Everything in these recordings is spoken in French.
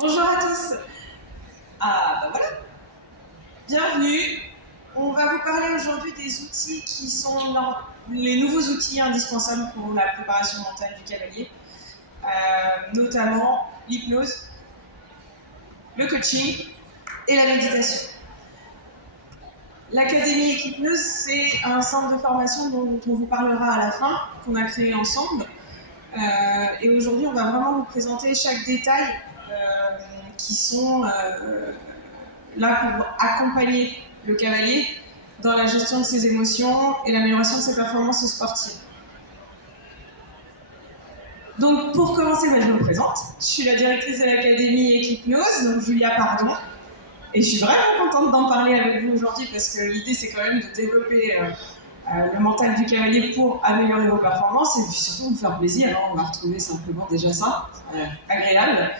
Bonjour à tous. Ah bah voilà, bienvenue. On va vous parler aujourd'hui des outils qui sont les nouveaux outils indispensables pour la préparation mentale du cavalier, notamment l'hypnose, le coaching et la méditation. L'Académie Equipnose, c'est un centre de formation dont on vous parlera à la fin, qu'on a créé ensemble. Et aujourd'hui, on va vraiment vous présenter chaque détail qui sont là pour accompagner le cavalier dans la gestion de ses émotions et l'amélioration de ses performances sportives. Donc pour commencer, je me présente. Je suis la directrice de l'Académie Equipnose, donc Julia Pardon. Et je suis vraiment contente d'en parler avec vous aujourd'hui parce que l'idée c'est quand même de développer le mental du cavalier pour améliorer vos performances et puis surtout vous faire plaisir. Alors on va retrouver simplement déjà ça, agréable.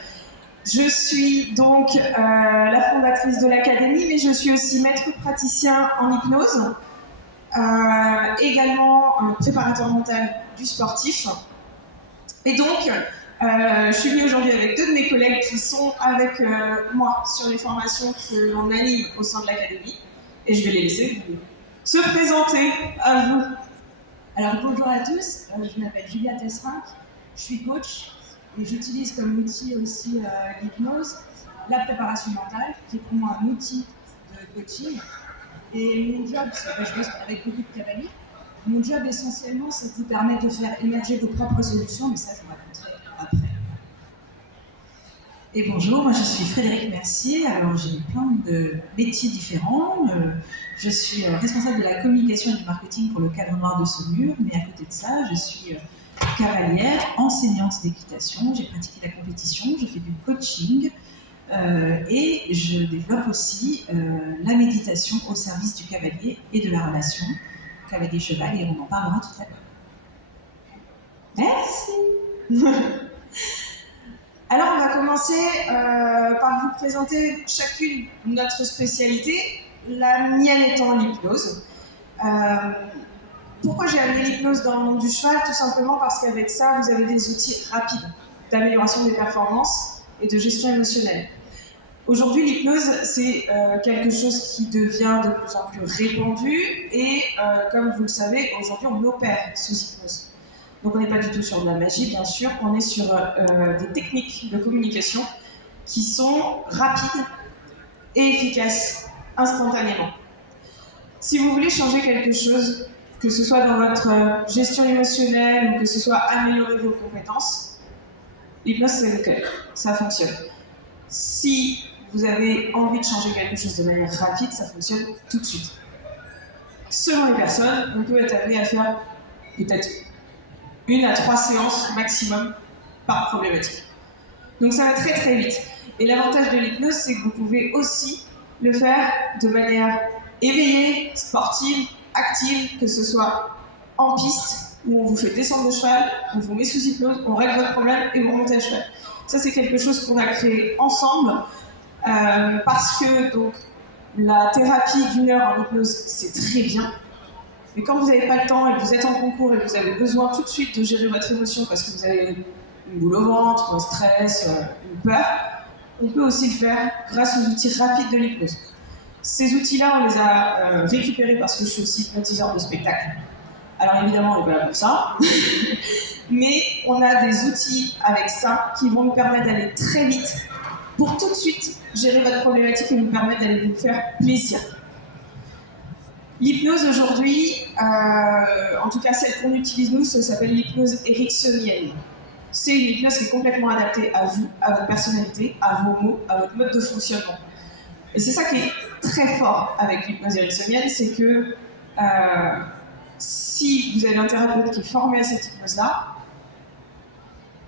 Je suis donc la fondatrice de l'Académie, mais je suis aussi maître praticien en hypnose, également préparateur mental du sportif. Et donc, je suis venue aujourd'hui avec deux de mes collègues qui sont avec moi sur les formations que l'on anime au sein de l'Académie. Et je vais les laisser se présenter à vous. Alors bonjour à tous, je m'appelle Julia Tesserink, je suis coach et j'utilise comme outil aussi l'hypnose, la préparation mentale, qui est pour moi un outil de coaching. Et mon job, je bosse avec beaucoup de cavaliers. Mon job essentiellement, c'est de vous permettre de faire émerger vos propres solutions, mais ça je vous raconterai après. Et bonjour, moi je suis Frédéric Mercier, alors j'ai plein de métiers différents. Je suis responsable de la communication et du marketing pour le Cadre Noir de Saumur, mais à côté de ça, je suis cavalière, enseignante d'équitation, j'ai pratiqué la compétition, je fais du coaching et je développe aussi la méditation au service du cavalier et de la relation cavalier-cheval, et on en parlera tout à l'heure. Merci. Alors, on va commencer par vous présenter chacune notre spécialité, la mienne étant l'hypnose. Pourquoi j'ai amené l'hypnose dans le monde du cheval? Tout simplement parce qu'avec ça, vous avez des outils rapides d'amélioration des performances et de gestion émotionnelle. Aujourd'hui, l'hypnose, c'est quelque chose qui devient de plus en plus répandu et, comme vous le savez, aujourd'hui, on opère sous hypnose. Donc on n'est pas du tout sur de la magie, bien sûr, on est sur des techniques de communication qui sont rapides et efficaces instantanément. Si vous voulez changer quelque chose, que ce soit dans votre gestion émotionnelle ou que ce soit améliorer vos compétences, l'hypnose c'est le cœur, ça fonctionne. Si vous avez envie de changer quelque chose de manière rapide, ça fonctionne tout de suite. Selon les personnes, on peut être amené à faire peut-être 1 à 3 séances maximum par problématique. Donc ça va très très vite. Et l'avantage de l'hypnose, c'est que vous pouvez aussi le faire de manière éveillée, sportive, active, que ce soit en piste, où on vous fait descendre de cheval, on vous met sous hypnose, on règle votre problème et vous remontez à cheval. Ça, c'est quelque chose qu'on a créé ensemble, parce que donc, la thérapie d'1 heure en hypnose, c'est très bien. Mais quand vous n'avez pas le temps et que vous êtes en concours et que vous avez besoin tout de suite de gérer votre émotion parce que vous avez une boule au ventre, un stress, une peur, on peut aussi le faire grâce aux outils rapides de l'hypnose. Ces outils-là, on les a récupérés parce que je suis aussi hypnotiseur de spectacle. Alors évidemment, on n'est pas là pour ça, mais on a des outils avec ça qui vont nous permettre d'aller très vite pour tout de suite gérer votre problématique et vous permettre d'aller vous faire plaisir. L'hypnose aujourd'hui, en tout cas celle qu'on utilise nous, ça s'appelle l'hypnose ericksonienne. C'est une hypnose qui est complètement adaptée à vous, à votre personnalité, à vos mots, à votre mode de fonctionnement. Et c'est ça qui est très fort avec l'hypnose ericksonienne, c'est que si vous avez un thérapeute qui est formé à cette hypnose-là,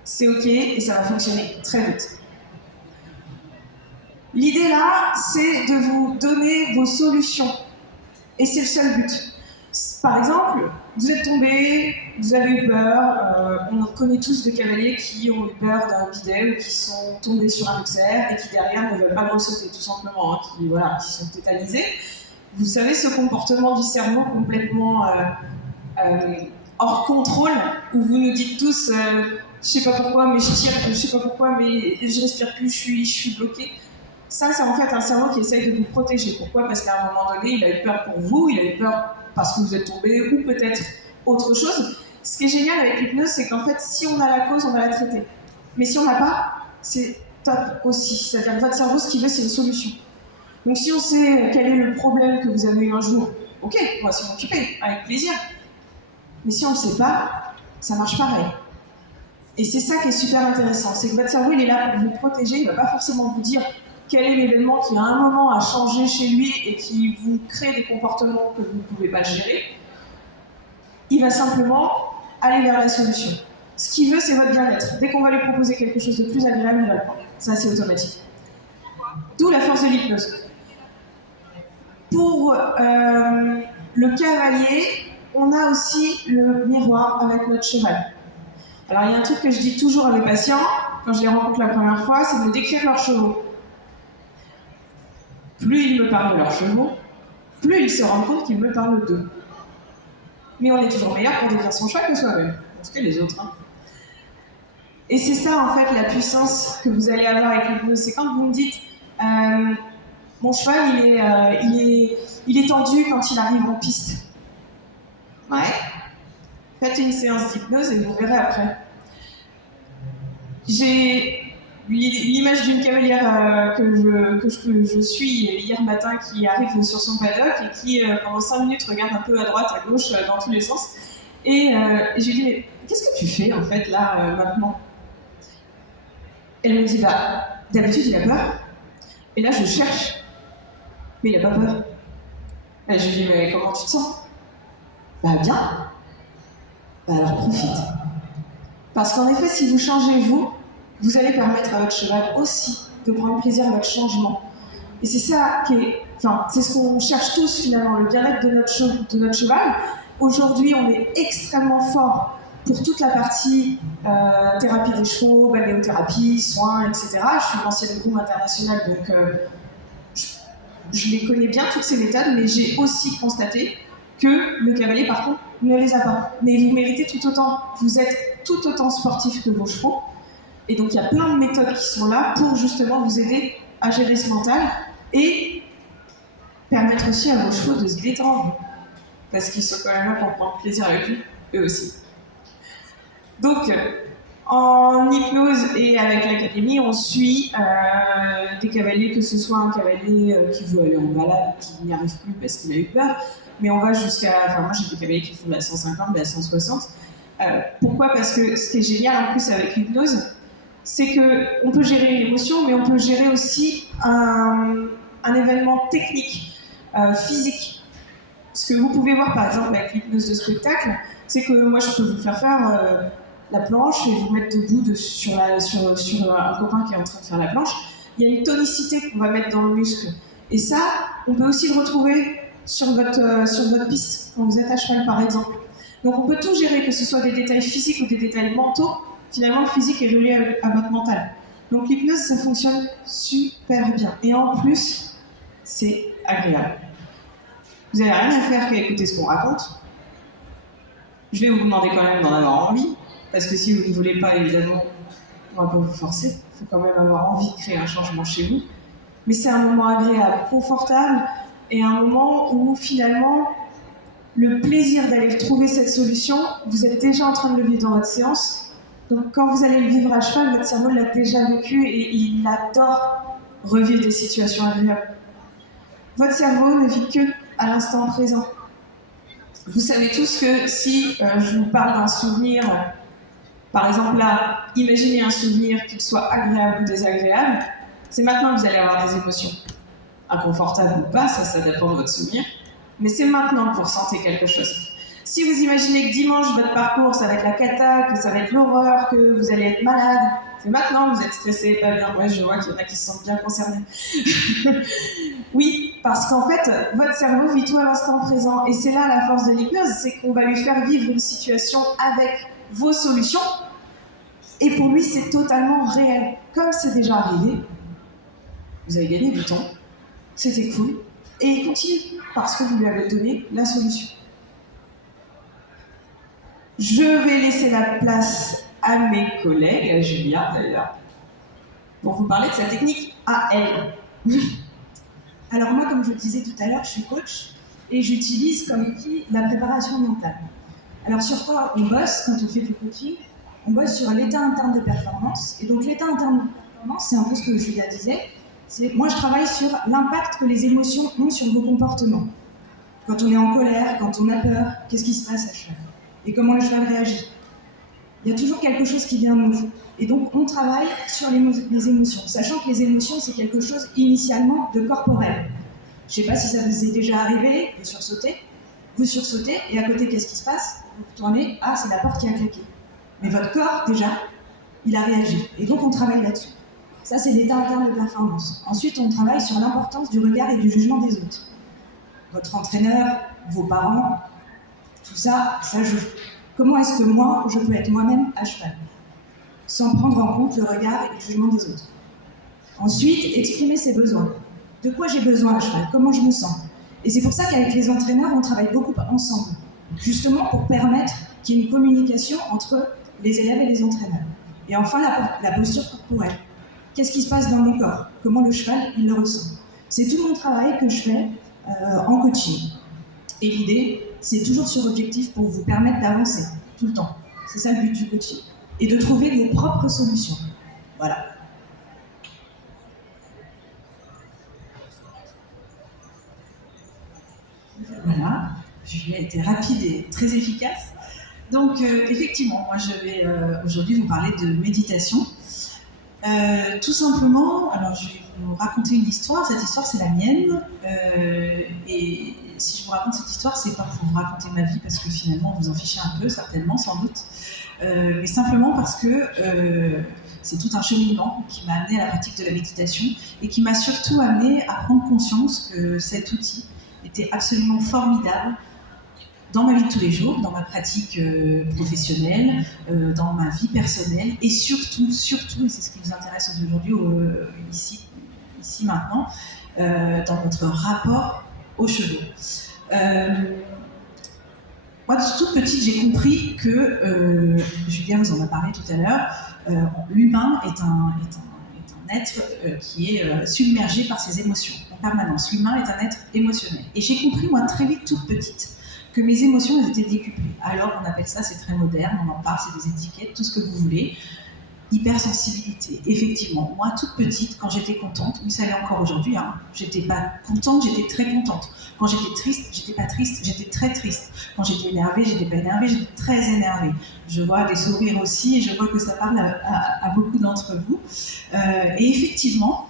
c'est ok et ça va fonctionner très vite. L'idée là, c'est de vous donner vos solutions. Et c'est le seul but. Par exemple, vous êtes tombé, vous avez eu peur, on connaît tous des cavaliers qui ont eu peur d'un bidet ou qui sont tombés sur un luxaire et qui derrière ne veulent pas le ressauter, tout simplement, hein, qui sont tétanisés. Vous savez ce comportement du cerveau complètement hors contrôle, où vous nous dites tous sais pas pourquoi, mais je tire, je sais pas pourquoi, mais je respire plus, je suis bloqué. Ça, c'est en fait un cerveau qui essaye de vous protéger. Pourquoi? Parce qu'à un moment donné, il a eu peur pour vous, il a eu peur parce que vous êtes tombé, ou peut-être autre chose. Ce qui est génial avec l'hypnose, c'est qu'en fait, si on a la cause, on va la traiter. Mais si on n'a pas, c'est top aussi. C'est-à-dire que votre cerveau, ce qu'il veut, c'est une solution. Donc si on sait quel est le problème que vous avez eu un jour, ok, on va s'en occuper, avec plaisir. Mais si on ne le sait pas, ça marche pareil. Et c'est ça qui est super intéressant, c'est que votre cerveau, il est là pour vous protéger, il ne va pas forcément vous dire quel est l'événement qui à un moment a changé chez lui et qui vous crée des comportements que vous ne pouvez pas gérer. Il va simplement aller vers la solution. Ce qu'il veut, c'est votre bien-être. Dès qu'on va lui proposer quelque chose de plus agréable, il va le prendre. Ça, c'est automatique. D'où la force de l'hypnose. Pour le cavalier, on a aussi le miroir avec notre cheval. Alors, il y a un truc que je dis toujours à mes patients, quand je les rencontre la première fois, c'est de me décrire leurs chevaux. Plus ils me parlent de leurs chevaux, plus ils se rendent compte qu'ils me parlent d'eux. Mais on est toujours meilleur pour décrire son cheval que soi-même, parce que les autres. Hein. Et c'est ça, en fait, la puissance que vous allez avoir avec l'hypnose. C'est quand vous me dites mon cheval, il est tendu quand il arrive en piste. Ouais. Faites une séance d'hypnose et vous verrez après. J'ai l'image d'une cavalière que je suis hier matin qui arrive sur son paddock et qui, pendant 5 minutes, regarde un peu à droite, à gauche, dans tous les sens. Et je lui dis, mais qu'est-ce que tu fais, en fait, là, maintenant? Elle me dit, bah, d'habitude, il a peur. Et là, je cherche. Mais il n'a pas peur. Et je lui dis, mais comment tu te sens? Bah, bien. Bah, alors profite. Parce qu'en effet, si vous changez vous allez permettre à votre cheval aussi de prendre plaisir à votre changement. Et c'est ça qui est... Enfin, c'est ce qu'on cherche tous finalement, le bien-être de notre cheval. Aujourd'hui, on est extrêmement fort pour toute la partie thérapie des chevaux, balnéothérapie, soins, etc. Je suis ancienne groom internationale, donc je les connais bien, toutes ces méthodes, mais j'ai aussi constaté que le cavalier, par contre, ne les a pas. Mais vous méritez tout autant. Vous êtes tout autant sportif que vos chevaux. Et donc, il y a plein de méthodes qui sont là pour justement vous aider à gérer ce mental et permettre aussi à vos chevaux de se détendre. Parce qu'ils sont quand même là pour prendre plaisir avec vous, eux aussi. Donc, en hypnose et avec l'académie, on suit des cavaliers, que ce soit un cavalier qui veut aller en balade, qui n'y arrive plus parce qu'il a eu peur, mais on va jusqu'à... Enfin, moi, j'ai des cavaliers qui font de la 150, de la 160. Pourquoi? Parce que ce qui est génial en plus avec l'hypnose, c'est qu'on peut gérer une émotion, mais on peut gérer aussi un événement technique, physique. Ce que vous pouvez voir par exemple avec l'hypnose de spectacle, c'est que moi je peux vous faire la planche et vous mettre debout sur un copain qui est en train de faire la planche. Il y a une tonicité qu'on va mettre dans le muscle. Et ça, on peut aussi le retrouver sur votre piste, quand vous êtes à cheval par exemple. Donc on peut tout gérer, que ce soit des détails physiques ou des détails mentaux. Finalement, le physique est relié à votre mental. Donc l'hypnose, ça fonctionne super bien. Et en plus, c'est agréable. Vous n'avez rien à faire qu'à écouter ce qu'on raconte. Je vais vous demander quand même d'en avoir envie, parce que si vous ne voulez pas, évidemment, on ne va pas vous forcer. Il faut quand même avoir envie de créer un changement chez vous. Mais c'est un moment agréable, confortable, et un moment où finalement, le plaisir d'aller trouver cette solution, vous êtes déjà en train de le vivre dans votre séance. Donc quand vous allez le vivre à cheval, votre cerveau l'a déjà vécu et il adore revivre des situations agréables. Votre cerveau ne vit que à l'instant présent. Vous savez tous que si je vous parle d'un souvenir, par exemple là, imaginez un souvenir, qu'il soit agréable ou désagréable, c'est maintenant que vous allez avoir des émotions. Inconfortables ou pas, ça dépend de votre souvenir, mais c'est maintenant que vous ressentez quelque chose. Si vous imaginez que dimanche, votre parcours, ça va être la cata, que ça va être l'horreur, que vous allez être malade, c'est maintenant que vous êtes stressé, pas bien. Ouais, je vois qu'il y en a qui se sentent bien concernés. Oui, parce qu'en fait, votre cerveau vit tout à l'instant présent. Et c'est là la force de l'hypnose, c'est qu'on va lui faire vivre une situation avec vos solutions. Et pour lui, c'est totalement réel. Comme c'est déjà arrivé, vous avez gagné du temps, c'était cool. Et il continue, parce que vous lui avez donné la solution. Je vais laisser la place à mes collègues, à Julia d'ailleurs, pour vous parler de sa technique à elle. Alors moi, comme je le disais tout à l'heure, je suis coach et j'utilise comme outil la préparation mentale. Alors sur quoi on bosse quand on fait du coaching? On bosse sur l'état interne de performance. Et donc l'état interne de performance, c'est un peu ce que Julia disait. Moi, je travaille sur l'impact que les émotions ont sur vos comportements. Quand on est en colère, quand on a peur, qu'est-ce qui se passe à cheval? Et comment le cheval réagit? Il y a toujours quelque chose qui vient de nous. Et donc, on travaille sur les émotions, sachant que les émotions, c'est quelque chose initialement de corporel. Je ne sais pas si ça vous est déjà arrivé de sursauter. Vous sursautez, et à côté, qu'est-ce qui se passe? Vous tournez, ah, c'est la porte qui a claqué. Mais votre corps, déjà, il a réagi. Et donc, on travaille là-dessus. Ça, c'est l'état interne de performance. Ensuite, on travaille sur l'importance du regard et du jugement des autres. Votre entraîneur, vos parents, tout ça, ça joue. Comment est-ce que moi, je peux être moi-même à cheval, sans prendre en compte le regard et le jugement des autres? Ensuite, exprimer ses besoins. De quoi j'ai besoin à cheval? Comment je me sens? Et c'est pour ça qu'avec les entraîneurs, on travaille beaucoup ensemble, justement pour permettre qu'il y ait une communication entre les élèves et les entraîneurs. Et enfin, la posture corporelle. Qu'est-ce qui se passe dans mon corps? Comment le cheval, il le ressent? C'est tout mon travail que je fais en coaching. Et l'idée, c'est toujours sur objectif pour vous permettre d'avancer, tout le temps. C'est ça le but du coaching. Et de trouver vos propres solutions. Voilà. Voilà. Julia a été rapide et très efficace. Donc, effectivement, moi, je vais aujourd'hui vous parler de méditation. Tout simplement, alors je vais vous raconter une histoire. Cette histoire, c'est la mienne. Et si je vous raconte cette histoire, c'est pas pour vous raconter ma vie, parce que finalement, vous en fichez un peu, certainement, sans doute. Mais simplement parce que c'est tout un cheminement qui m'a amené à la pratique de la méditation et qui m'a surtout amené à prendre conscience que cet outil était absolument formidable dans ma vie de tous les jours, dans ma pratique professionnelle, dans ma vie personnelle, et surtout, et c'est ce qui vous intéresse aujourd'hui ici maintenant, dans votre rapport aux chevaux. Moi, toute petite, j'ai compris que, Julien vous en a parlé tout à l'heure, l'humain est un être qui est submergé par ses émotions en permanence. L'humain est un être émotionnel. Et j'ai compris, moi, très vite, toute petite, que mes émotions, elles étaient décuplées. Alors, on appelle ça, c'est très moderne, on en parle, c'est des étiquettes, tout ce que vous voulez. Hypersensibilité, effectivement. Moi, toute petite, quand j'étais contente, vous savez encore aujourd'hui, hein, j'étais pas contente, j'étais très contente. Quand j'étais triste, j'étais pas triste, j'étais très triste. Quand j'étais énervée, j'étais pas énervée, j'étais très énervée. Je vois des sourires aussi, et je vois que ça parle à beaucoup d'entre vous. Et effectivement,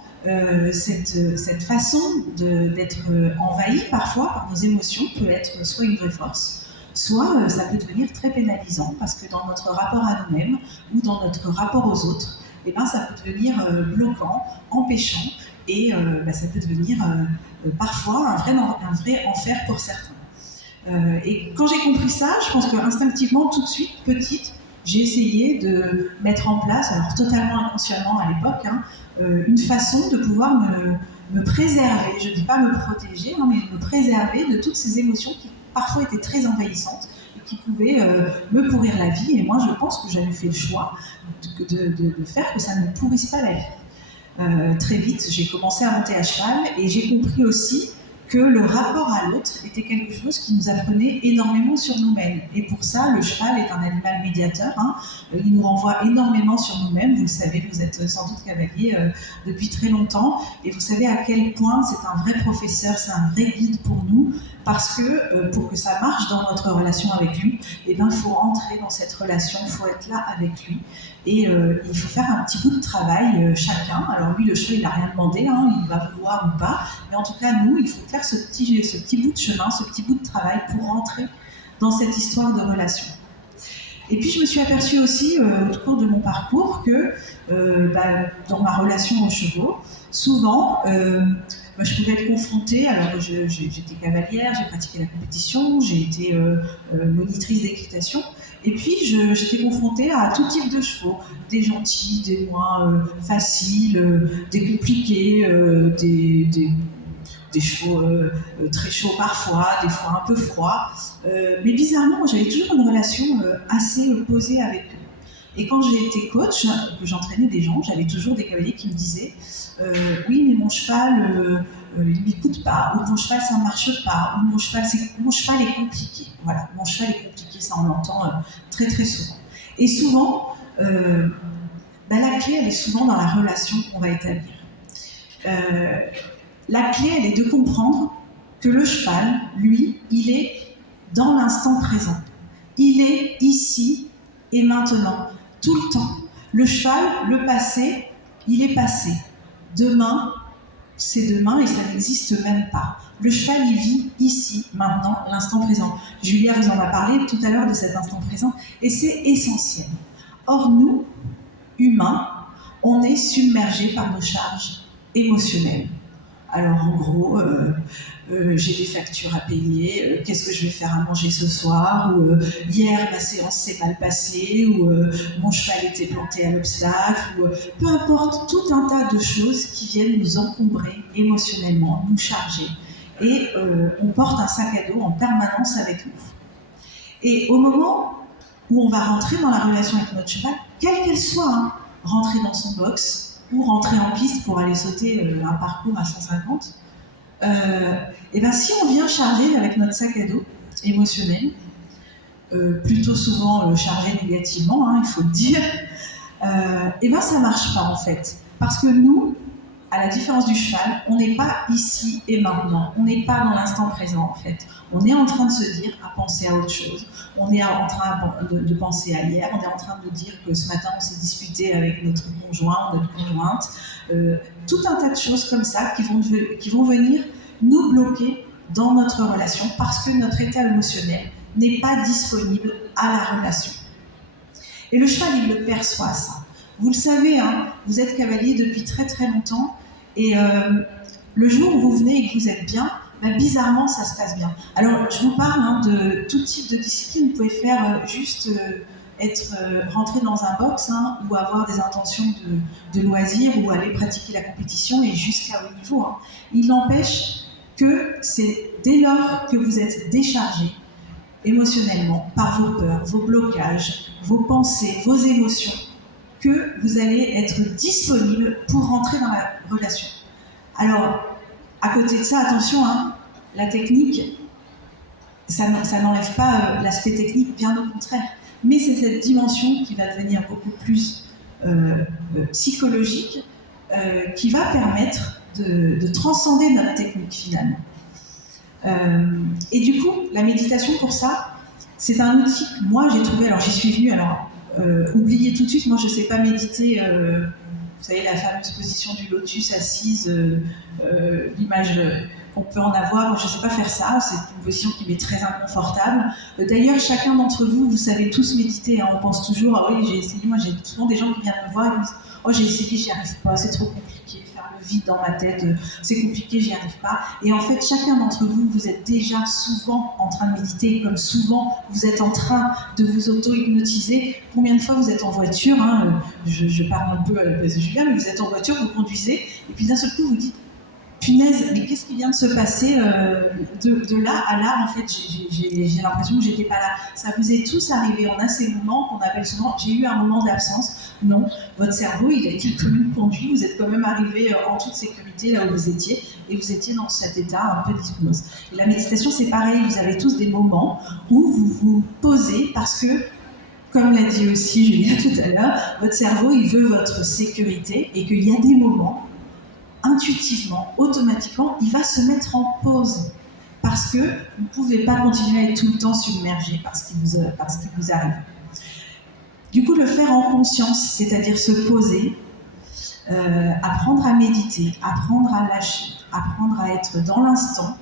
cette façon d'être envahi parfois par nos émotions peut être soit une vraie force, soit ça peut devenir très pénalisant, parce que dans notre rapport à nous-mêmes ou dans notre rapport aux autres, eh ben, ça peut devenir bloquant, empêchant, et ça peut devenir parfois un vrai enfer pour certains. Et quand j'ai compris ça, je pense qu'instinctivement, tout de suite, petite, j'ai essayé de mettre en place, alors totalement inconsciemment à l'époque, une façon de pouvoir me préserver, je ne dis pas me protéger, mais me préserver de toutes ces émotions qui parfois étaient très envahissantes et qui pouvaient me pourrir la vie. Et moi, je pense que j'avais fait le choix de faire que ça ne me pourrisse pas la vie. Très vite, j'ai commencé à monter à cheval et j'ai compris aussi que le rapport à l'autre était quelque chose qui nous apprenait énormément sur nous-mêmes. Et pour ça, le cheval est un animal médiateur. Il nous renvoie énormément sur nous-mêmes. Vous le savez, vous êtes sans doute cavalier depuis très longtemps. Et vous savez à quel point c'est un vrai professeur, c'est un vrai guide pour nous. Parce que pour que ça marche dans notre relation avec lui, eh ben, il faut rentrer dans cette relation, il faut être là avec lui. Et il faut faire un petit bout de travail chacun. Alors lui, le cheval, il n'a rien demandé, il va vouloir ou pas. Mais en tout cas, nous, il faut faire ce petit bout de chemin, ce petit bout de travail pour rentrer dans cette histoire de relation. Et puis je me suis aperçue aussi au cours de mon parcours que dans ma relation aux chevaux, souvent je pouvais être confrontée, alors j'étais cavalière, j'ai pratiqué la compétition, j'ai été monitrice d'équitation, et puis j'étais confrontée à tout type de chevaux, des gentils, des moins faciles, des compliqués, des chevaux très chauds parfois, des fois un peu froids. Mais bizarrement, j'avais toujours une relation assez posée avec eux. Et quand j'ai été coach, que j'entraînais des gens, j'avais toujours des cavaliers qui me disaient oui, mais mon cheval, il m'écoute pas, ou mon cheval, ça marche pas, ou mon cheval est compliqué. Voilà, mon cheval est compliqué, ça on l'entend très très souvent. Et souvent, la clé, elle est souvent dans la relation qu'on va établir. La clé, elle est de comprendre que le cheval, lui, il est dans l'instant présent. Il est ici et maintenant, tout le temps. Le cheval, le passé, il est passé. Demain, c'est demain et ça n'existe même pas. Le cheval, il vit ici, maintenant, l'instant présent. Julia vous en a parlé tout à l'heure de cet instant présent et c'est essentiel. Or, nous, humains, on est submergés par nos charges émotionnelles. Alors en gros, j'ai des factures à payer, qu'est-ce que je vais faire à manger ce soir, ou hier ma séance s'est mal passée, ou mon cheval était planté à l'obstacle, ou peu importe, tout un tas de choses qui viennent nous encombrer émotionnellement, nous charger. Et on porte un sac à dos en permanence avec nous. Et au moment où on va rentrer dans la relation avec notre cheval, quelle qu'elle soit, hein, rentrer dans son box, ou rentrer en piste pour aller sauter un parcours à 150, et ben si on vient charger avec notre sac à dos émotionnel, plutôt souvent chargé négativement, hein, il faut le dire, et ben ça marche pas en fait. Parce que nous, à la différence du cheval, on n'est pas ici et maintenant, on n'est pas dans l'instant présent en fait. On est en train de se dire à penser à autre chose, on est en train de penser à hier, on est en train de dire que ce matin on s'est disputé avec notre conjoint ou notre conjointe, tout un tas de choses comme ça qui vont venir nous bloquer dans notre relation parce que notre état émotionnel n'est pas disponible à la relation. Et le cheval, il le perçoit ça. Vous le savez, hein, vous êtes cavalier depuis très très longtemps et le jour où vous venez et que vous êtes bien, bizarrement ça se passe bien. Alors je vous parle de tout type de discipline, vous pouvez faire juste rentrer dans un box ou avoir des intentions de loisirs ou aller pratiquer la compétition et jusqu'à haut niveau. Hein. Il n'empêche que c'est dès lors que vous êtes déchargé émotionnellement par vos peurs, vos blocages, vos pensées, vos émotions, que vous allez être disponible pour rentrer dans la relation. Alors, à côté de ça, attention, hein, la technique, ça n'enlève pas l'aspect technique, bien au contraire. Mais c'est cette dimension qui va devenir beaucoup plus psychologique, qui va permettre de transcender notre technique finalement. Et du coup, la méditation pour ça, c'est un outil que moi j'ai trouvé, alors j'y suis venue, alors oubliez tout de suite, moi je ne sais pas méditer, vous savez la fameuse position du lotus assise, l'image qu'on peut en avoir, moi je ne sais pas faire ça, c'est une position qui m'est très inconfortable. D'ailleurs chacun d'entre vous, vous savez tous méditer, hein, on pense toujours, ah oui j'ai essayé, moi j'ai souvent des gens qui viennent me voir et me disent, oh j'ai essayé, j'y arrive pas, c'est trop compliqué, faire le vide dans ma tête, c'est compliqué, j'y arrive pas. Et en fait chacun d'entre vous, vous êtes déjà souvent en train de méditer, comme souvent vous êtes en train de vous auto-hypnotiser. Combien de fois vous êtes en voiture, hein, je parle un peu à la place de Julien, mais vous êtes en voiture, vous conduisez, et puis d'un seul coup vous dites, punaise, mais qu'est-ce qui vient de se passer de là à là, en fait, j'ai l'impression que j'étais pas là. Ça vous est tous arrivé en un ces moments qu'on appelle souvent, j'ai eu un moment d'absence. Non, votre cerveau, il a quand même conduit, vous êtes quand même arrivé en toute sécurité là où vous étiez, et vous étiez dans cet état un peu d'hypnose. Et la méditation, c'est pareil, vous avez tous des moments où vous vous posez parce que, comme l'a dit aussi Julia tout à l'heure, votre cerveau, il veut votre sécurité, et qu'il y a des moments intuitivement, automatiquement, il va se mettre en pause parce que vous ne pouvez pas continuer à être tout le temps submergé par ce qui vous arrive. Du coup, le faire en conscience, c'est-à-dire se poser, apprendre à méditer, apprendre à lâcher, apprendre à être dans l'instant,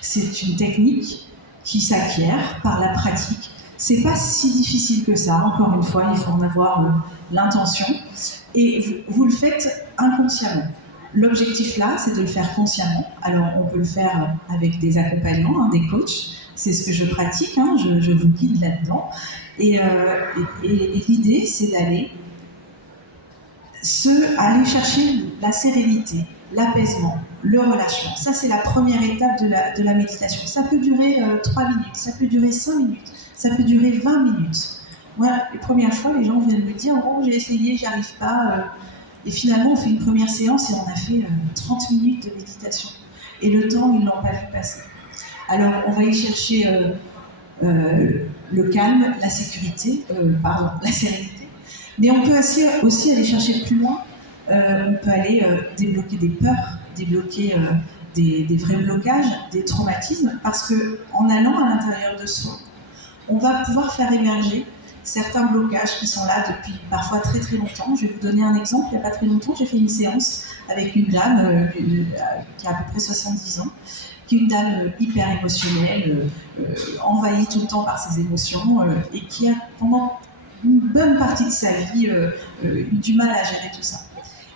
c'est une technique qui s'acquiert par la pratique. C'est pas si difficile que ça, encore une fois, il faut en avoir l'intention. Et vous le faites inconsciemment. L'objectif là, c'est de le faire consciemment. Alors, on peut le faire avec des accompagnants, des coachs. C'est ce que je pratique, je vous guide là-dedans. Et l'idée, c'est d'aller chercher la sérénité, l'apaisement, le relâchement. Ça, c'est la première étape de la méditation. Ça peut durer 3 minutes, ça peut durer 5 minutes, ça peut durer 20 minutes. Moi, les premières fois, les gens viennent me dire « Bon, j'ai essayé, j'y arrive pas ». Et finalement, on fait une première séance et on a fait 30 minutes de méditation. Et le temps, ils ne l'ont pas vu passer. Alors, on va y chercher le calme, la sécurité, la sérénité. Mais on peut aussi aller chercher plus loin. On peut aller débloquer des peurs, débloquer des vrais blocages, des traumatismes, parce qu'en allant à l'intérieur de soi, on va pouvoir faire émerger certains blocages qui sont là depuis parfois très très longtemps. Je vais vous donner un exemple. Il n'y a pas très longtemps, j'ai fait une séance avec une dame qui a à peu près 70 ans, qui est une dame hyper émotionnelle, envahie tout le temps par ses émotions et qui a pendant une bonne partie de sa vie eu du mal à gérer tout ça.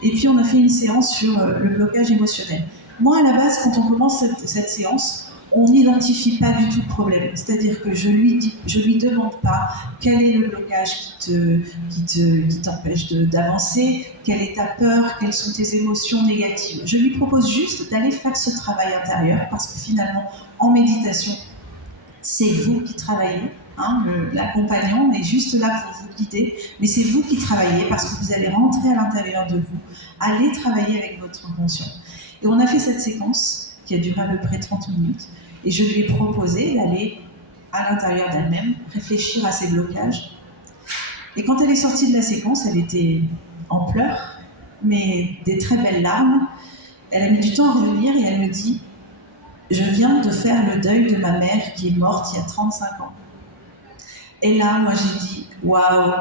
Et puis on a fait une séance sur le blocage émotionnel. Moi à la base, quand on commence cette séance, on n'identifie pas du tout le problème. C'est-à-dire que je lui demande pas quel est le blocage qui t'empêche d'avancer, quelle est ta peur, quelles sont tes émotions négatives. Je lui propose juste d'aller faire ce travail intérieur parce que finalement, en méditation, c'est vous qui travaillez. L'accompagnant est juste là pour vous guider, mais c'est vous qui travaillez parce que vous allez rentrer à l'intérieur de vous, aller travailler avec votre inconscient. Et on a fait cette séquence qui a duré à peu près 30 minutes, et je lui ai proposé d'aller à l'intérieur d'elle-même, réfléchir à ses blocages. Et quand elle est sortie de la séquence, elle était en pleurs, mais des très belles larmes. Elle a mis du temps à revenir et elle me dit « Je viens de faire le deuil de ma mère qui est morte il y a 35 ans. » Et là, moi j'ai dit « Waouh !»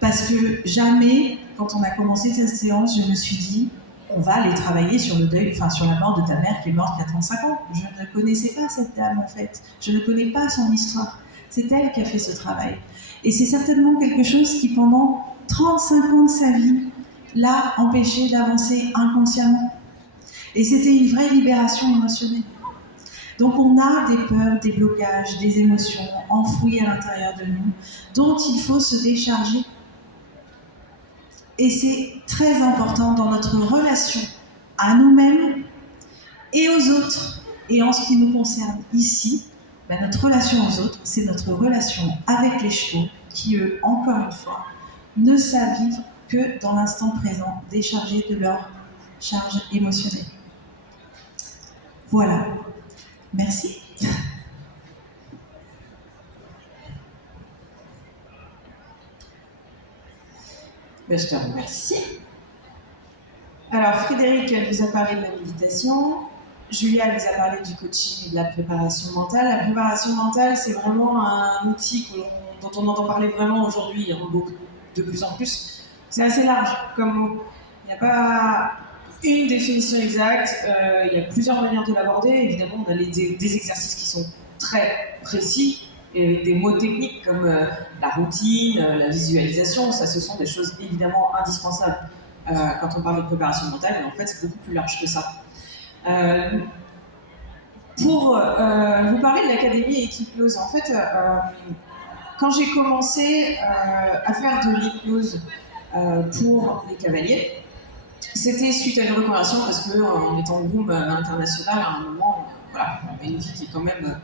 Parce que jamais, quand on a commencé cette séance, je me suis dit on va aller travailler sur le deuil, sur la mort de ta mère qui est morte il y a 35 ans. Je ne connaissais pas cette dame en fait. Je ne connais pas son histoire. C'est elle qui a fait ce travail. Et c'est certainement quelque chose qui, pendant 35 ans de sa vie, l'a empêché d'avancer inconsciemment. Et c'était une vraie libération émotionnelle. Donc on a des peurs, des blocages, des émotions enfouies à l'intérieur de nous, dont il faut se décharger. Et c'est très important dans notre relation à nous-mêmes et aux autres. Et en ce qui nous concerne ici, notre relation aux autres, c'est notre relation avec les chevaux qui, eux, encore une fois, ne savent vivre que dans l'instant présent, déchargés de leur charge émotionnelle. Voilà. Merci. Je te remercie. Alors, Frédéric, elle vous a parlé de la méditation. Julia, elle vous a parlé du coaching et de la préparation mentale. La préparation mentale, c'est vraiment un outil dont on entend parler vraiment aujourd'hui, de plus en plus. C'est assez large comme mot. Il n'y a pas une définition exacte. Il y a plusieurs manières de l'aborder. Évidemment, on a des exercices qui sont très précis, et des mots techniques comme la routine, la visualisation. Ça, ce sont des choses évidemment indispensables quand on parle de préparation mentale, mais en fait, c'est beaucoup plus large que ça. Pour vous parler de l'académie Equipnose, en fait, quand j'ai commencé à faire de l'hypnose pour les cavaliers, c'était suite à une reconversion parce qu'en étant groom international, à un moment, voilà, on avait une vie qui est quand même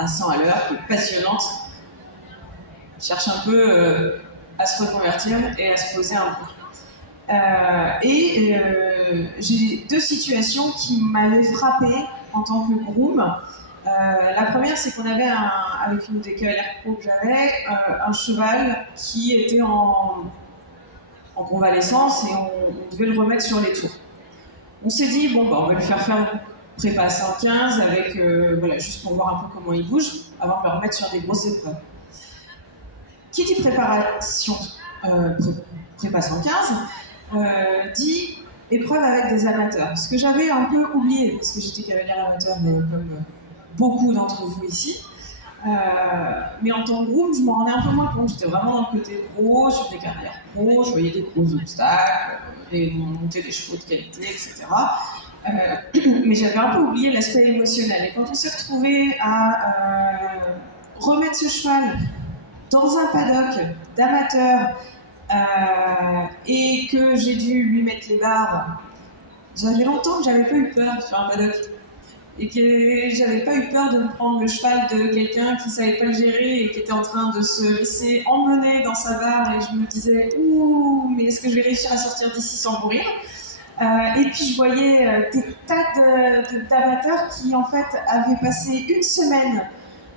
à 100 à l'heure, qui est passionnante. Je cherche un peu à se reconvertir et à se poser un peu. J'ai deux situations qui m'avaient frappée en tant que groom. La première, c'est qu'on avait, avec une des cavalières pro que j'avais, un cheval qui était en convalescence et on devait le remettre sur les tours. On s'est dit, bon, on va lui faire une prépa 115 avec, juste pour voir un peu comment il bouge, avant de le remettre sur des grosses épreuves. Qui dit préparation, prépa 115, dit épreuve avec des amateurs. Ce que j'avais un peu oublié, parce que j'étais cavalière amateur comme beaucoup d'entre vous ici. Mais en tant que groom, je m'en rendais un peu moins compte. J'étais vraiment dans le côté pro, sur des carrières pro, je voyais des gros obstacles, monter des chevaux de qualité, etc. Mais j'avais un peu oublié l'aspect émotionnel. Et quand on s'est retrouvé à remettre ce cheval dans un paddock d'amateurs et que j'ai dû lui mettre les barres, j'avais longtemps que j'avais pas eu peur sur un paddock. et que j'avais pas eu peur de me prendre le cheval de quelqu'un qui savait pas le gérer et qui était en train de se laisser emmener dans sa barre, et je me disais ouh, mais est-ce que je vais réussir à sortir d'ici sans mourir? Et puis je voyais des tas d'amateurs qui en fait avaient passé une semaine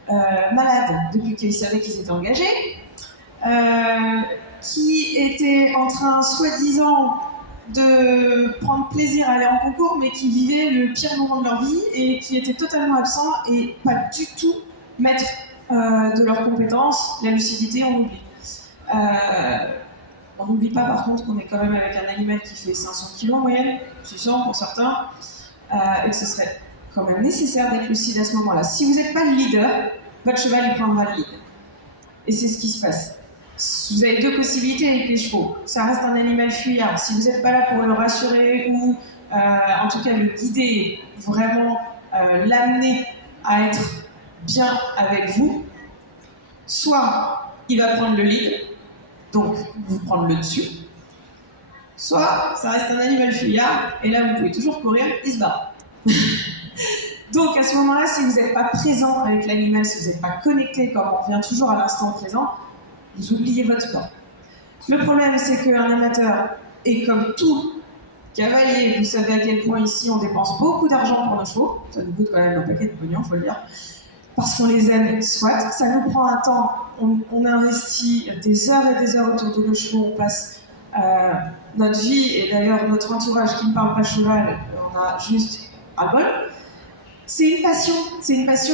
malades depuis qu'ils savaient qu'ils étaient engagés, qui étaient en train soi-disant de prendre plaisir à aller en concours, mais qui vivaient le pire moment de leur vie et qui étaient totalement absents et pas du tout maîtres de leurs compétences. La lucidité, on oublie. On n'oublie pas par contre qu'on est quand même avec un animal qui fait 500 kg en moyenne, 600 pour certains, et que ce serait quand même nécessaire d'être lucide à ce moment-là. Si vous n'êtes pas le leader, votre cheval il prendra le lead. Et c'est ce qui se passe. Vous avez deux possibilités avec les chevaux. Ça reste un animal fuyard. Si vous n'êtes pas là pour le rassurer ou en tout cas le guider, vraiment l'amener à être bien avec vous, soit il va prendre le lead, donc vous prendre le dessus, soit ça reste un animal fuyard, et là vous pouvez toujours courir, il se barre. Donc à ce moment-là, si vous n'êtes pas présent avec l'animal, si vous n'êtes pas connecté, comme on revient toujours à l'instant présent, vous oubliez votre sport. Le problème, c'est qu'un amateur, et comme tout cavalier, vous savez à quel point ici on dépense beaucoup d'argent pour nos chevaux, ça nous coûte quand même un paquet de pognon, il faut le dire, parce qu'on les aime, soit, ça nous prend un temps, on investit des heures et des heures autour de nos chevaux, on passe notre vie, et d'ailleurs notre entourage qui ne parle pas cheval, on a juste ras-le-bol. C'est une passion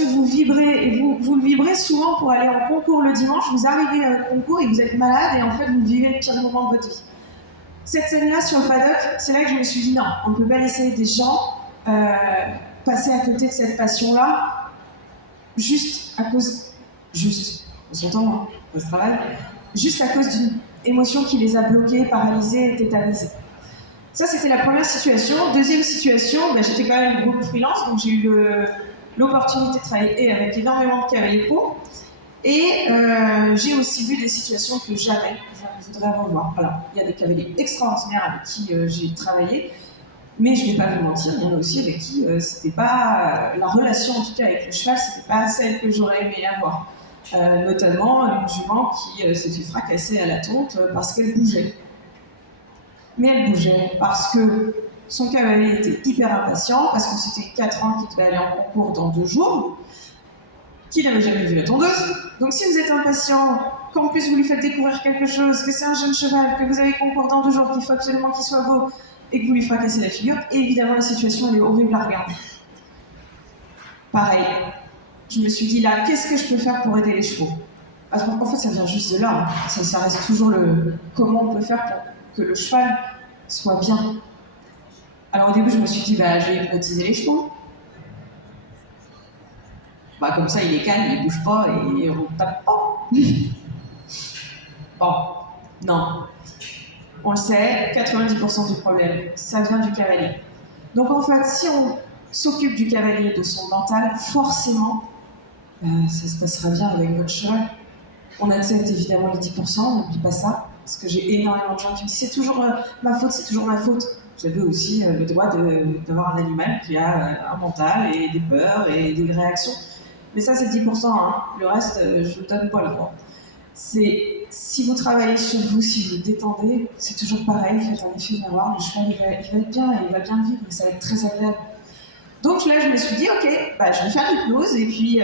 que vous vibrez, et vous le vibrez souvent pour aller en concours le dimanche, vous arrivez à votre concours et vous êtes malade, et en fait vous vivez le pire moment de votre vie. Cette scène-là sur le paddock, c'est là que je me suis dit non, on ne peut pas laisser des gens passer à côté de cette passion-là, juste à cause, on s'entend, hein, ça se travaille, juste à cause d'une émotion qui les a bloqués, paralysés et tétanisés. Ça, c'était la première situation. Deuxième situation, j'étais quand même groupe freelance, donc j'ai eu l'opportunité de travailler avec énormément de cavaliers pro. Et j'ai aussi vu des situations que jamais je ne voudrais revoir. Alors, il y a des cavaliers extraordinaires avec qui j'ai travaillé, mais je ne vais pas vous mentir, il y en a aussi avec qui c'était pas la relation, en tout cas avec le cheval, c'était pas celle que j'aurais aimé avoir. Notamment une jument qui s'est fait fracasser à la tonte parce qu'elle bougeait. Mais elle bougeait parce que son cavalier était hyper impatient, parce que c'était 4 ans qu'il devait aller en concours dans 2 jours, qu'il n'avait jamais vu la tondeuse. Donc si vous êtes impatient, qu'en plus vous lui faites découvrir quelque chose, que c'est un jeune cheval, que vous avez concours dans 2 jours, qu'il faut absolument qu'il soit beau, et que vous lui fracassez la figure, évidemment la situation elle est horrible à regarder. Pareil, je me suis dit là, qu'est-ce que je peux faire pour aider les chevaux? Parce qu'en fait ça vient juste de là, ça reste toujours le comment on peut faire pour que le cheval soit bien. Alors au début je me suis dit je vais hypnotiser les chevaux. Comme ça il est calme, il bouge pas et on tape pas. Bon, non. On le sait, 90% du problème, ça vient du cavalier. Donc en fait, si on s'occupe du cavalier, de son mental, forcément, ça se passera bien avec votre cheval. On accepte évidemment les 10%, n'oublie pas ça, parce que j'ai énormément de gens qui me disent c'est toujours ma faute, c'est toujours ma faute. Vous avez aussi le droit d'avoir un animal qui a un mental et des peurs et des réactions. Mais ça, c'est 10%, hein. Le reste, je ne donne pas le droit. Si vous travaillez sur vous, si vous détendez, c'est toujours pareil, faites un effet miroir, le cheval il va être bien, il va bien vivre, ça va être très agréable. Donc là, je me suis dit, ok, je vais faire l'hypnose, et puis,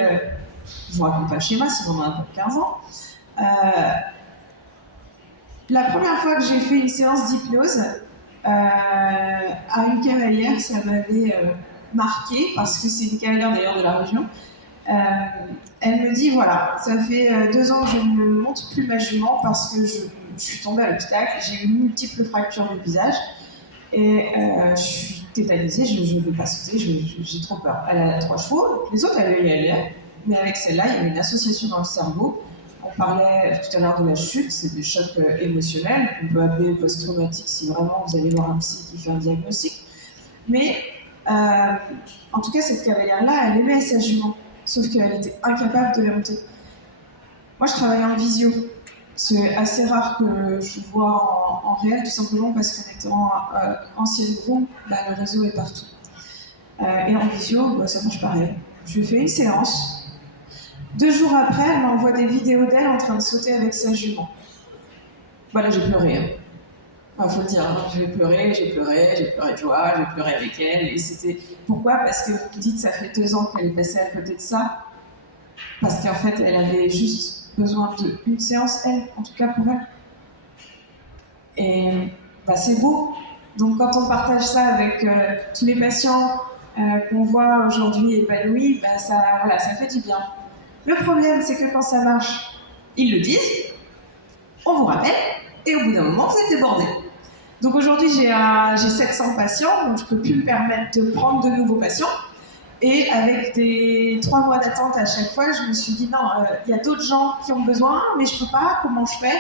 je vous raconte pas le schéma, sinon on en a pour 15 ans. La première fois que j'ai fait une séance d'hypnose à une cavalière, ça m'avait marqué, parce que c'est une cavalière d'ailleurs de la région. Elle me dit voilà, ça fait 2 ans que je ne monte plus ma jument parce que je suis tombée à l'obstacle, j'ai eu multiples fractures du visage et je suis tétanisée, je ne veux pas sauter, j'ai trop peur. Elle a 3 chevaux, les autres allaient y aller, mais avec celle-là, il y avait une association dans le cerveau. On parlait tout à l'heure de la chute, c'est des chocs émotionnels qu'on peut appeler post-traumatique si vraiment vous allez voir un psy qui fait un diagnostic. Mais en tout cas, cette cavalière-là, elle aimait sa jument. Sauf qu'elle était incapable de les monter. Moi, je travaille en visio. C'est assez rare que je vois en réel, tout simplement parce qu'en étant ancienne groom, le réseau est partout. Et en visio, bah, ça marche pareil. Je fais une séance. 2 jours après, elle m'envoie des vidéos d'elle en train de sauter avec sa jument. Voilà, j'ai pleuré. Hein. Enfin, faut le dire, hein. J'ai pleuré de joie, j'ai pleuré avec elle. Et c'était... Pourquoi ? Parce que vous me dites, ça fait 2 ans qu'elle est passée à côté de ça. Parce qu'en fait, elle avait juste besoin d'une séance, elle, en tout cas pour elle. Et bah, c'est beau. Donc quand on partage ça avec tous les patients qu'on voit aujourd'hui épanouis, bah, voilà, ça fait du bien. Le problème, c'est que quand ça marche, ils le disent, on vous rappelle, et au bout d'un moment, vous êtes débordé. Donc aujourd'hui, j'ai 700 patients, donc je ne peux plus me permettre de prendre de nouveaux patients. Et avec des 3 mois d'attente à chaque fois, je me suis dit, non, il y a d'autres gens qui ont besoin, mais je ne peux pas, comment je fais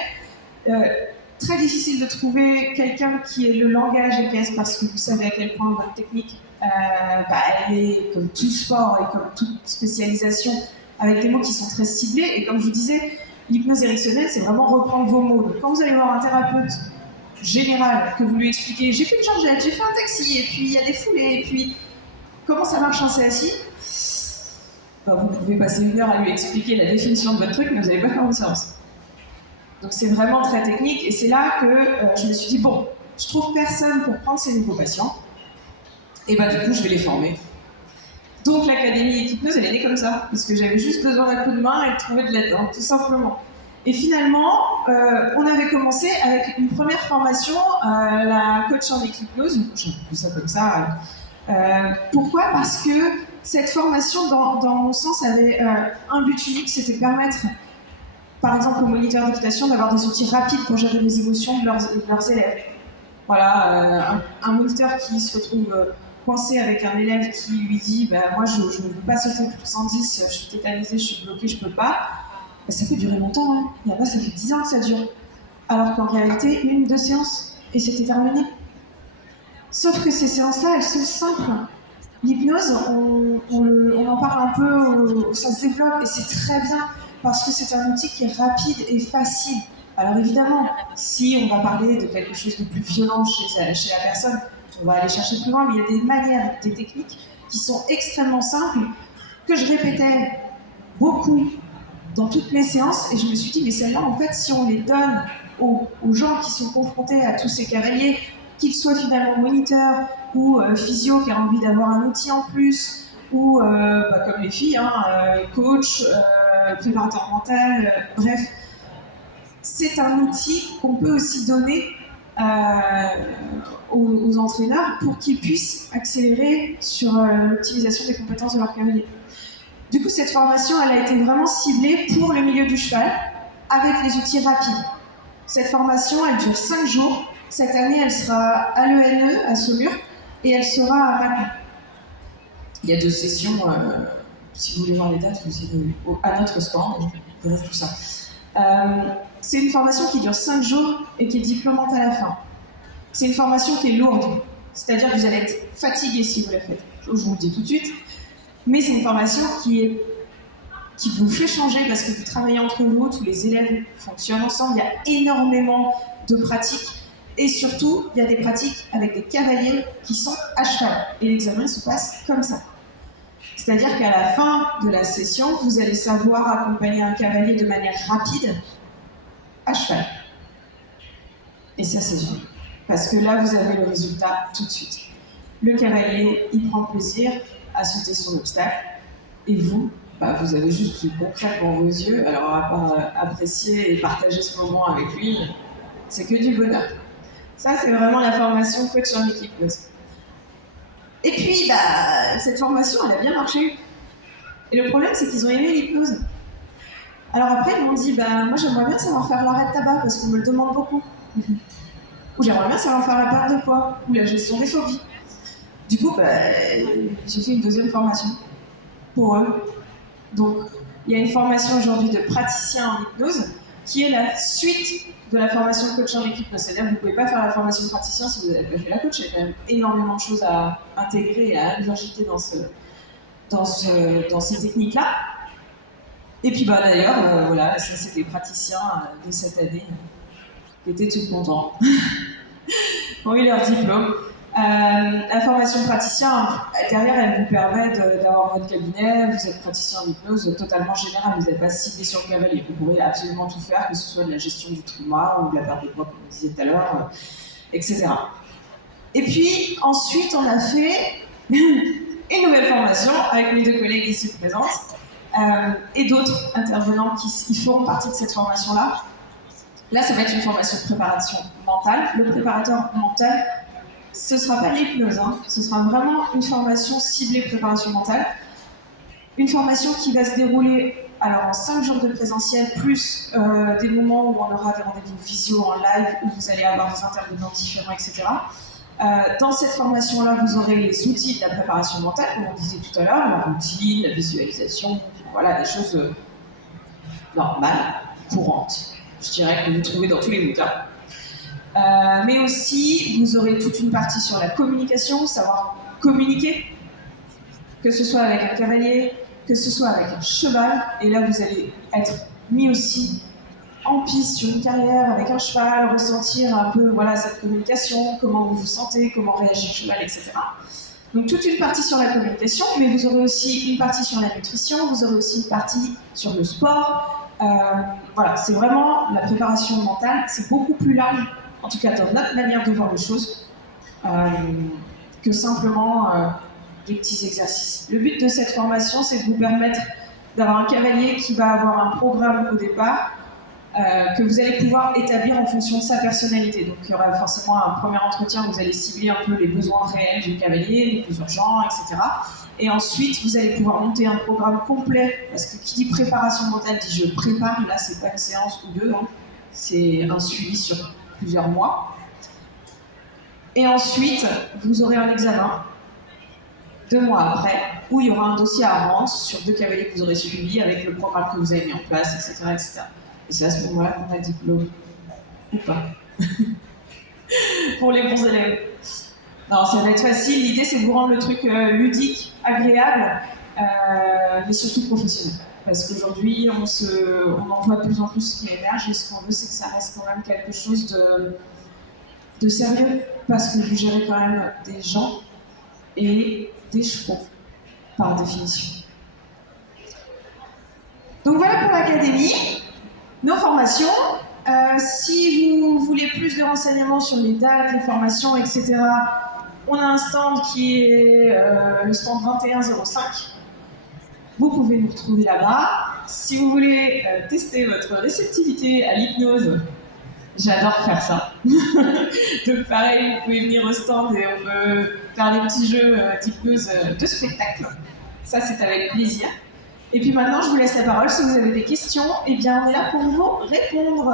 Très difficile de trouver quelqu'un qui ait le langage EPS parce que vous savez à quel point votre technique, elle est comme tout sport et comme toute spécialisation, avec des mots qui sont très ciblés. Et comme je vous disais, l'hypnose érectionnelle, c'est vraiment reprendre vos mots. Donc quand vous allez voir un thérapeute général, que vous lui expliquez, j'ai fait une Georgette, j'ai fait un taxi, et puis il y a des foulées, et puis comment ça marche en CSI, vous pouvez passer 1 heure à lui expliquer la définition de votre truc, mais vous n'allez pas faire une séance. Donc c'est vraiment très technique, et c'est là que je me suis dit, bon, je trouve personne pour prendre ces nouveaux patients, et du coup je vais les former. Donc l'académie Hypnose, elle est née comme ça, parce que j'avais juste besoin d'un coup de main et de trouver de l'aide, tout simplement. Et finalement, on avait commencé avec une première formation, la coach en hypnose, j'ai appelé ça comme ça. Pourquoi ? Parce que cette formation, dans mon sens, avait un but unique, c'était de permettre, par exemple, aux moniteurs d'équitation d'avoir des outils rapides pour gérer les émotions de leurs élèves. Voilà, un moniteur qui se retrouve coincé avec un élève qui lui dit moi je ne veux pas sauter plus de 110, je suis tétanisée, je suis bloquée, je peux pas, ça peut durer longtemps, hein. Il y en a, ça fait 10 ans que ça dure. Alors qu'en réalité, 1-2 séances, et c'était terminé. Sauf que ces séances-là, elles sont simples. L'hypnose, on en parle un peu, ça se développe, et c'est très bien, parce que c'est un outil qui est rapide et facile. Alors évidemment, si on va parler de quelque chose de plus violent chez la personne, on va aller chercher plus loin, mais il y a des manières, des techniques qui sont extrêmement simples, que je répétais beaucoup dans toutes mes séances, et je me suis dit, mais celles-là, en fait, si on les donne aux gens qui sont confrontés à tous ces cavaliers, qu'ils soient finalement moniteurs ou physio qui a envie d'avoir un outil en plus, ou comme les filles, coach, préparateur mental, bref, c'est un outil qu'on peut aussi donner aux entraîneurs pour qu'ils puissent accélérer sur l'optimisation des compétences de leur cavalier. Du coup, cette formation, elle a été vraiment ciblée pour le milieu du cheval, avec les outils rapides. Cette formation, elle dure 5 jours. Cette année, elle sera à l'ENE, à Saumur, et elle sera à Mâcon. Il y a 2 sessions, si vous voulez voir les dates, vous à notre stand, bref, tout ça. C'est une formation qui dure 5 jours et qui est diplômante à la fin. C'est une formation qui est lourde, c'est-à-dire que vous allez être fatigué si vous la faites. Je vous le dis tout de suite. Mais c'est une formation qui vous fait changer parce que vous travaillez entre vous, tous les élèves fonctionnent ensemble, il y a énormément de pratiques. Et surtout, il y a des pratiques avec des cavaliers qui sont à cheval. Et l'examen se passe comme ça. C'est-à-dire qu'à la fin de la session, vous allez savoir accompagner un cavalier de manière rapide à cheval. Et ça, c'est génial. Parce que là, vous avez le résultat tout de suite. Le cavalier, il prend plaisir à sauter son obstacle. Et vous, vous avez juste du concret pour vos yeux. Alors, à part apprécier et partager ce moment avec lui, c'est que du bonheur. Ça, c'est vraiment la formation coach en hypnose. Et puis, cette formation, elle a bien marché. Et le problème, c'est qu'ils ont aimé l'hypnose. Alors après, ils m'ont dit, moi, j'aimerais bien savoir faire l'arrêt de tabac, parce qu'on me le demande beaucoup. Ou j'aimerais bien savoir faire la perte de poids, ou la gestion des phobies. Du coup, j'ai fait une 2e formation pour eux. Donc, il y a une formation aujourd'hui de praticien en hypnose, qui est la suite de la formation coach en hypnose. C'est-à-dire que vous ne pouvez pas faire la formation de praticien si vous n'avez pas fait la coach. Il y a quand même énormément de choses à intégrer et à ingurgiter dans ces techniques-là. Et puis d'ailleurs, voilà, ça c'est des praticiens de cette année qui étaient tout contents. Ils ont eu leur diplôme. La formation praticien, derrière, elle vous permet d'avoir votre cabinet, vous êtes praticien en hypnose totalement général, vous n'êtes pas ciblé sur le cavalier, vous pourrez absolument tout faire, que ce soit de la gestion du trauma ou de la perte de poids, comme on disait tout à l'heure, etc. Et puis, ensuite, on a fait une nouvelle formation avec mes deux collègues ici présentes et d'autres intervenants qui feront partie de cette formation-là. Là, ça va être une formation de préparation mentale. Le préparateur mental, ce ne sera pas l'hypnose, hein. Ce sera vraiment une formation ciblée préparation mentale. Une formation qui va se dérouler alors, en 5 jours de présentiel, plus des moments où on aura des rendez-vous visio en live, où vous allez avoir des intervenants différents, etc. Dans cette formation-là, vous aurez les outils de la préparation mentale, comme on disait tout à l'heure, la routine, la visualisation, voilà, des choses normales, courantes, je dirais, que vous trouvez dans tous les bouquins. Mais aussi, vous aurez toute une partie sur la communication, savoir communiquer, que ce soit avec un cavalier, que ce soit avec un cheval, et là vous allez être mis aussi en piste sur une carrière avec un cheval, ressentir un peu voilà, cette communication, comment vous vous sentez, comment réagit le cheval, etc. Donc toute une partie sur la communication, mais vous aurez aussi une partie sur la nutrition, vous aurez aussi une partie sur le sport. Voilà, c'est vraiment la préparation mentale, c'est beaucoup plus large, en tout cas dans notre manière de voir les choses, que simplement des petits exercices. Le but de cette formation, c'est de vous permettre d'avoir un cavalier qui va avoir un programme au départ, que vous allez pouvoir établir en fonction de sa personnalité. Donc il y aura forcément un premier entretien où vous allez cibler un peu les besoins réels du cavalier, les plus urgents, etc. Et ensuite, vous allez pouvoir monter un programme complet, parce que qui dit préparation mentale dit je prépare, là c'est pas une séance ou deux, hein. C'est un suivi sur plusieurs mois. Et ensuite, vous aurez un examen 2 mois après, où il y aura un dossier à rendre sur 2 cavaliers que vous aurez suivis avec le programme que vous avez mis en place, etc. etc. Et c'est à ce moment-là qu'on a le diplôme. Ou pas. Pour les bons élèves. Non, ça va être facile. L'idée, c'est de vous rendre le truc ludique, agréable, mais surtout professionnel. Parce qu'aujourd'hui, on en voit de plus en plus qui émerge, et ce qu'on veut, c'est que ça reste quand même quelque chose de sérieux. Parce que vous gérez quand même des gens et des chevaux, par définition. Donc voilà pour l'académie. Nos formations, si vous voulez plus de renseignements sur les dates, les formations, etc., on a un stand qui est le stand 2105. Vous pouvez nous retrouver là-bas. Si vous voulez tester votre réceptivité à l'hypnose, j'adore faire ça. Donc pareil, vous pouvez venir au stand et on peut faire des petits jeux d'hypnose de spectacle. Ça, c'est avec plaisir. Et puis maintenant, je vous laisse la parole. Si vous avez des questions, eh bien, on est là pour vous répondre.